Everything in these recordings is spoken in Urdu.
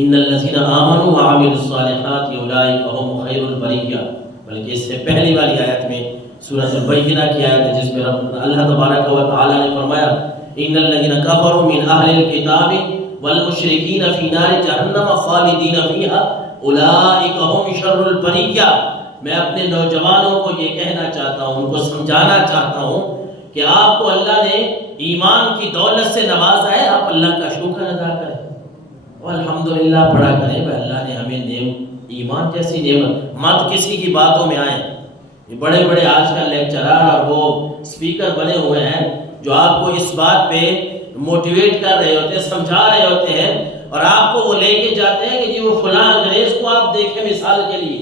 ان الذین آمنوا وعملوا الصالحات اولئک هم خیر البریہ، بلکہ اس سے پہلی والی آیت میں سورۃ البینہ کی آیت ہے جس میں اللہ تبارک و تعالی نے فرمایا ان الذین کفروا من اہل الکتاب والمشرکین فی نار جہنم خالدین فیہا اولئک هم شر البریہ۔ میں اپنے نوجوانوں کو یہ کہنا چاہتا ہوں، ان کو سمجھانا چاہتا ہوں کہ آپ کو اللہ نے ایمان کی دولت سے نوازا ہے، آپ اللہ کا شکر ادا کریں اور الحمدللہ پڑھا کریں۔ بھائی اللہ نے ہمیں ایمان جیسی نعمت، مت کسی کی باتوں میں آئیں۔ یہ بڑے بڑے آج کل لیکچرار اور وہ اسپیکر بنے ہوئے ہیں جو آپ کو اس بات پہ موٹیویٹ کر رہے ہوتے ہیں، سمجھا رہے ہوتے ہیں، اور آپ کو وہ لے کے جاتے ہیں کہ جی وہ فلاں انگریز کو آپ دیکھیں مثال کے لیے،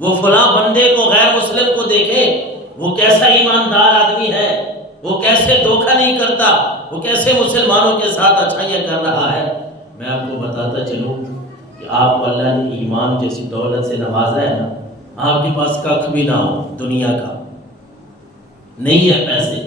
وہ فلاں بندے کو، غیر مسلم کو دیکھیں، وہ کیسا ایماندار آدمی ہے، وہ کیسے دھوکہ نہیں کرتا، وہ کیسے مسلمانوں کے ساتھ اچھائیاں کر رہا ہے۔ میں آپ کو بتاتا چلوں کہ آپ کو اللہ نے ایمان جیسی دولت سے نوازا ہے نا، آپ کے پاس کخ بھی نہ ہو، دنیا کا نہیں ہے، پیسے،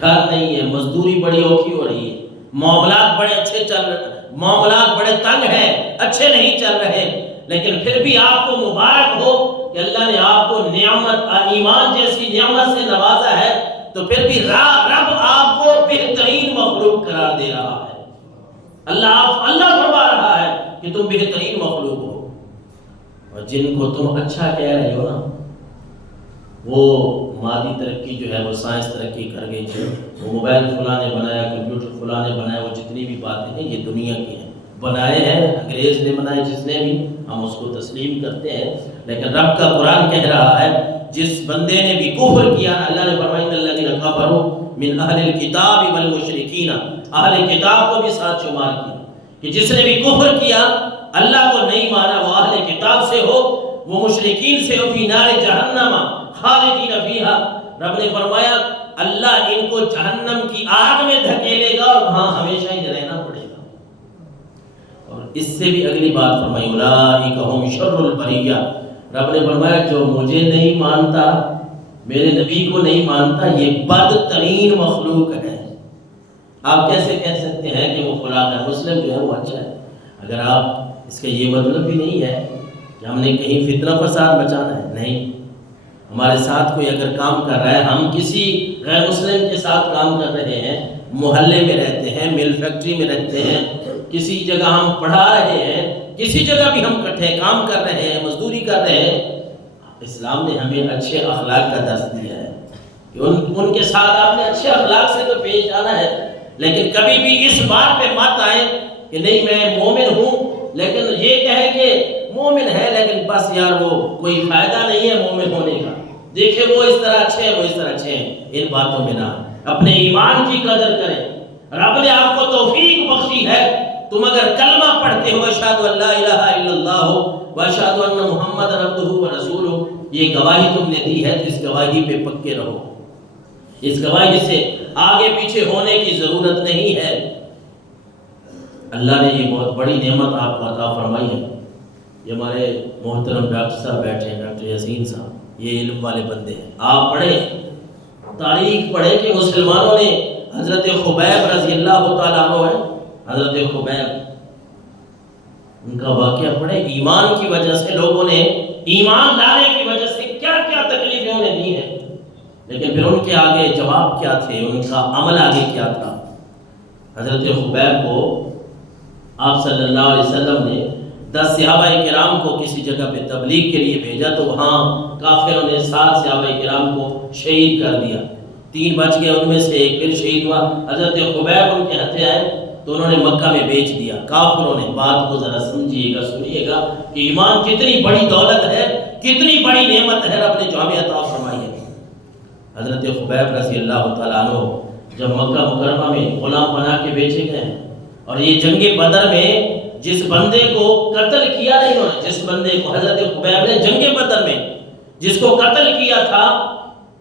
گھر نہیں ہے، مزدوری بڑی اوکھی ہو رہی ہے، معاملات بڑے اچھے چل رہے، معاملات بڑے تنگ ہیں، اچھے نہیں چل رہے، لیکن پھر بھی آپ کو مبارک ہو کہ اللہ نے آپ کو نعمت، ایمان جیسی نعمت سے نوازا ہے، تو پھر بھی رب آپ کو بہترین مخلوق قرار دے رہا ہے۔ اللہ فرما رہا ہے کہ تم بہترین مخلوق ہو، اور جن کو تم اچھا کہہ رہے ہو نا، وہ مادی ترقی جو ہے، وہ سائنس ترقی کر گئی، جو وہ موبائل فلاں نے بنایا، کمپیوٹر فلاں نے بنایا، وہ جتنی بھی باتیں ہیں یہ دنیا کی ہیں، بنائے ہیں انگریز نے بنائے، جس نے بھی، ہم اس کو تسلیم کرتے ہیں، لیکن رب کا قرآن کہہ رہا ہے جس بندے نے بھی کفر کیا، اللہ نے فرمایا ان الذین کفروا من اہل الکتاب والمشرکین، اہل کتاب کو بھی ساتھ شمار کیا کہ جس نے بھی کفر کیا، اللہ کو نہیں مانا، وہ اہل کتاب سے ہو، وہ مشرکین سے ہو، فی نار جہنم خالدین فیہا، رب نے فرمایا اللہ ان کو جہنم کی آگ میں دھکیلے گا اور وہاں ہمیشہ ہی رہنا پڑے گا۔ اور اس سے بھی اگلی بات فرمائی اولئک ھم شر البریہ، رب نے فرمایا جو مجھے نہیں مانتا، میرے نبی کو نہیں مانتا، یہ بدترین مخلوق ہے۔ آپ کیسے کہہ سکتے ہیں کہ وہ فلاں ہے، مسلم جو ہے وہ اچھا ہے؟ اگر آپ، اس کا یہ مطلب بھی نہیں ہے کہ ہم نے کہیں فتنہ فساد مچانا ہے، نہیں، ہمارے ساتھ کوئی اگر کام کر رہا ہے، ہم کسی غیر مسلم کے ساتھ کام کر رہے ہیں، محلے میں رہتے ہیں، مل فیکٹری میں رہتے ہیں، کسی جگہ ہم پڑھا رہے ہیں، کسی جگہ بھی ہم اکٹھے کام کر رہے ہیں، مزدوری کر رہے ہیں، اسلام نے ہمیں اچھے اخلاق کا درس دیا ہے کہ ان کے ساتھ آپ نے اچھے اخلاق سے تو پیش آنا ہے، لیکن کبھی بھی اس بات پہ مت آئیں کہ نہیں میں مومن ہوں، لیکن یہ کہیں کہ مومن ہے لیکن بس یار وہ کوئی فائدہ نہیں ہے مومن ہونے کا، دیکھیں وہ اس طرح اچھے ہیں، وہ اس طرح اچھے ہیں، ان باتوں میں نہ، اپنے ایمان کی قدر کریں۔ رب نے آپ کو توفیق بخشی ہے، تم اگر کلمہ پڑھتے ہو اشہد ان لا الہ الا اللہ و اشہد ان محمد عبدہ و رسولہ، یہ گواہی تم نے دی ہے، تو اس گواہی پہ پکے رہو، اس گواہی سے آگے پیچھے ہونے کی ضرورت نہیں ہے۔ اللہ نے یہ بہت بڑی نعمت آپ کو عطا فرمائی ہے۔ یہ ہمارے محترم ڈاکٹر صاحب بیٹھے ہیں، ڈاکٹر یاسین صاحب، یہ علم والے بندے ہیں، آپ پڑھیں، تاریخ پڑھیں کہ مسلمانوں نے حضرت خبیب رضی اللہ تعالیٰ عنہ ہے، حضرت خبیب، ان کا واقعہ پڑھیں، ایمان کی وجہ سے لوگوں نے، ایمان لانے کی وجہ سے کیا کیا تکلیفیں انہیں دی ہیں، لیکن پھر ان کے آگے جواب کیا تھے، ان کا عمل آگے کیا تھا۔ حضرت خبیب کو آپ صلی اللہ علیہ وسلم نے 10 صحابہ کرام کو کسی جگہ پہ تبلیغ کے لیے بھیجا، تو وہاں کافروں نے 7 صحابہ کرام کو شہید کر دیا، 3 بچ گئے، ان میں سے ایک پھر شہید ہوا۔ حضرت خبیب ان کے ہتھے آئے تو انہوں نے مکہ میں بیچ دیا کافروں نے۔ بات کو ذرا سمجھیے گا، سنیے گا کہ ایمان کتنی بڑی دولت ہے، کتنی بڑی نعمت ہے رب نے جو ہمیں عطا فرمائی ہے۔ حضرت خبیب رضی اللہ تعالیٰ عنہ جب مکہ مکرمہ میں غلام بنا کے بیچے گئے، اور یہ جنگ بدر میں جس بندے کو قتل کیا نہیں، انہوں نے جس بندے کو، حضرت خبیب نے جنگ بدر میں جس کو قتل کیا تھا،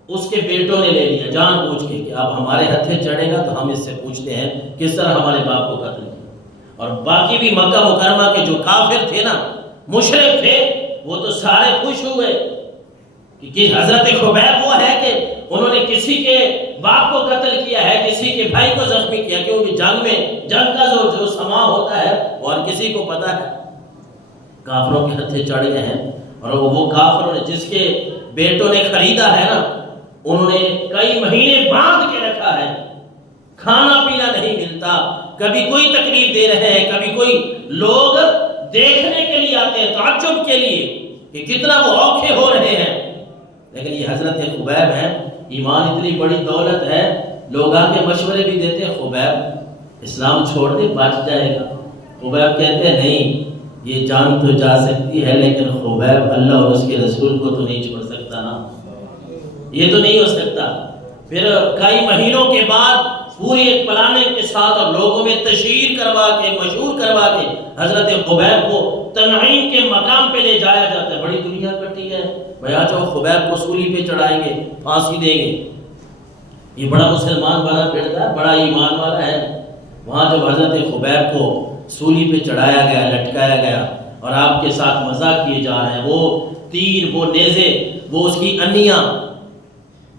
اس کے بیٹوں نے لے لیا جان بوجھ کے کہ اب ہمارے ہتھے چڑھے گا تو ہم اس سے پوچھتے ہیں کس طرح ہمارے باپ کو قتل کیا۔ اور باقی بھی مکہ مکرمہ کے جو کافر تھے نا، مشرک تھے، وہ تو سارے خوش ہوئے کہ حضرت خبیب وہ ہے کہ انہوں نے کسی کے باپ کو قتل کیا ہے، کسی کے کے بھائی کو زخمی کیا، کیونکہ جنگ کا جو سما ہوتا ہے وہ ہر کسی کو پتا ہے۔ کافروں کے ہتھے چڑھ گئے ہیں، اور وہ کافروں نے جس کے بیٹوں نے خریدا ہے نا، انہوں نے کئی مہینے باندھ کے رکھا ہے، کھانا پینا نہیں ملتا، کبھی کوئی تکلیف دے رہے ہیں، کبھی کوئی لوگ دیکھنے کے لیے آتے ہیں تعجب کے لیے کہ کتنا وہ اوکھے ہو رہے ہیں۔ لیکن یہ حضرت خبیب ہے، ایمان اتنی بڑی دولت ہے، لوگ آ کے مشورے بھی دیتے ہیں خبیب اسلام چھوڑ دے بچ جائے گا۔ خبیب کہتے ہیں نہیں، یہ جان تو جا سکتی ہے لیکن خبیب اللہ اور اس کے رسول کو تو نہیں چھوڑ سکتا نا، یہ تو نہیں ہو سکتا۔ پھر کئی مہینوں کے بعد پوری ایک پلاننگ کے ساتھ اور لوگوں میں تشہیر کروا کے مشہور کروا کے حضرت خبیب کو تنعیم کے مقام پہ لے جایا جاتا ہے۔ بڑی دنیا کٹی ہے، بھائی آ جاؤ خبیب کو سولی پہ چڑھائیں گے، پھانسی دیں گے۔ یہ بڑا مسلمان والا پھرتا ہے، بڑا ایمان والا ہے۔ وہاں جب حضرت خبیب کو سولی پہ چڑھایا گیا، لٹکایا گیا اور آپ کے ساتھ مزاق کیے جا رہے ہیں، وہ تیر، وہ نیزے، وہ اس کی انیاں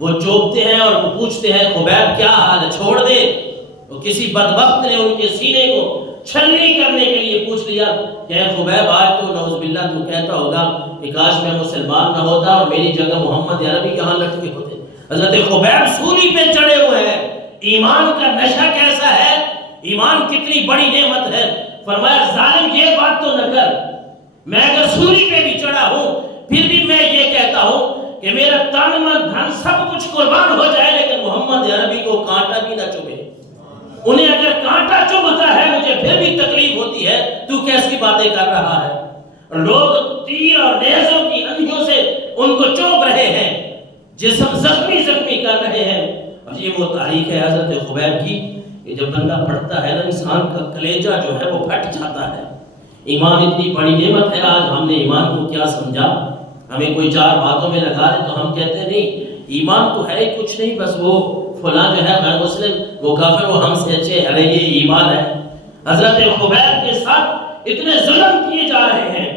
وہ چوبتے ہیں اور وہ پوچھتے ہیں خبیب کیا حال ہے، چھوڑ دے۔ تو کسی بدبخت نے ان کے سینے کو چھلنی کرنے کے لیے پوچھ لیا کہ اے خبیب آج تو نعوذ باللہ تو کہتا ہوگا کہ کاش میں مسلمان نہ ہوتا اور میری جگہ محمد عربی یہاں لٹکے ہوتے۔ حضرت خبیب سولی پہ چڑھے ہوئے ہیں، ایمان کا نشہ کیسا ہے، ایمان کتنی بڑی نعمت ہے۔ فرمایا ظالم یہ بات تو نہ کر، میں اگر سولی پہ بھی چڑھا ہوں پھر بھی میں یہ کہتا ہوں کہ میرا تن من دھن سب کچھ قربان ہو جائے لیکن محمد عربی کو کانٹا بھی نہ چبھے۔ انہیں اگر کانٹا چبھتا ہے مجھے پھر بھی تکلیف ہوتی ہے، تو کیسی باتیں کر رہا ہے۔ لوگ تیر اور نیزوں کی انیوں سے ان کو چوب رہے ہیں، جسم زخمی کر رہے ہیں۔ اور یہ وہ تاریخ ہے حضرت خبیب کی کہ جب بندہ پڑھتا ہے نا انسان کا کلیجہ جو ہے وہ پھٹ جاتا ہے۔ ایمان اتنی بڑی نعمت ہے، آج ہم نے ایمان کو کیا سمجھا، ہمیں کوئی چار باتوں میں لگا دے تو ہم کہتے ہیں نہیں ایمان تو ہے کچھ نہیں، بس وہ فلاں جو ہے غیر مسلم وہ کافر وہ ہم سے اچھے، ارے یہ ایمان ہے۔ حضرت خبیب کے ساتھ اتنے ظلم کیے جا رہے ہیں،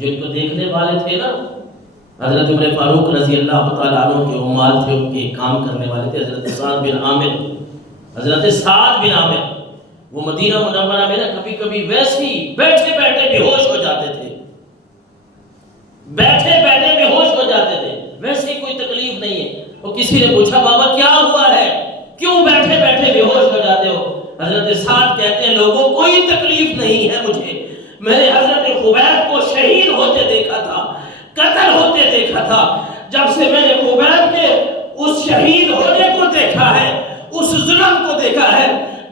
جن کو دیکھنے والے تھے نا حضرت عمر فاروق رضی اللہ تعالیٰ عنہ کے عمال تھے، ان کے کام کرنے والے تھے حضرت سعد بن عامر۔ حضرت سعد بن عامر وہ مدینہ منورہ میں نا کبھی کبھی ویسے ہی بیٹھے بیٹھے بے ہوش ہو جاتے تھے، بیٹھے بیٹھے بے ہوش ہو جاتے تھے، ویسے ہی کوئی تکلیف نہیں ہے۔ وہ کسی نے پوچھا بابا کیا ہوا ہے، کیوں بیٹھے بیٹھے بے ہوش ہو جاتے ہو؟ حضرت سعد کہتے ہیں لوگوں کوئی تکلیف نہیں ہے مجھے، میں نے حضرت خبیب کو شہید ہوتے دیکھا تھا، قتل ہوتے دیکھا تھا، جب سے میں نے خبیب کے اس شہید ہونے کو دیکھا ہے، اس ظلم کو دیکھا ہے،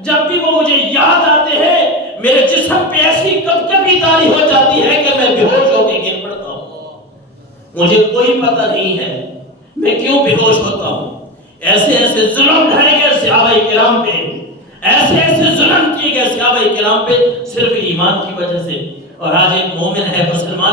جب بھی وہ مجھے یاد آتے ہیں میرے جسم پہ ایسی کپکپی طاری ہو جاتی ہے کہ میں بے ہوش ہو کے گر پڑتا ہوں۔ مجھے کوئی پتہ نہیں ہے میں کیوں بے ہوش ہوتا ہوں۔ ایسے ایسے ظلم ڈھائے گئے صحابہ کرام پہ، ایسے ایسے ظلم کیے گئے صحابہ کرام پہ صرف ایمان کی وجہ سے۔ اور آج ایک مومن ہے، مسلمان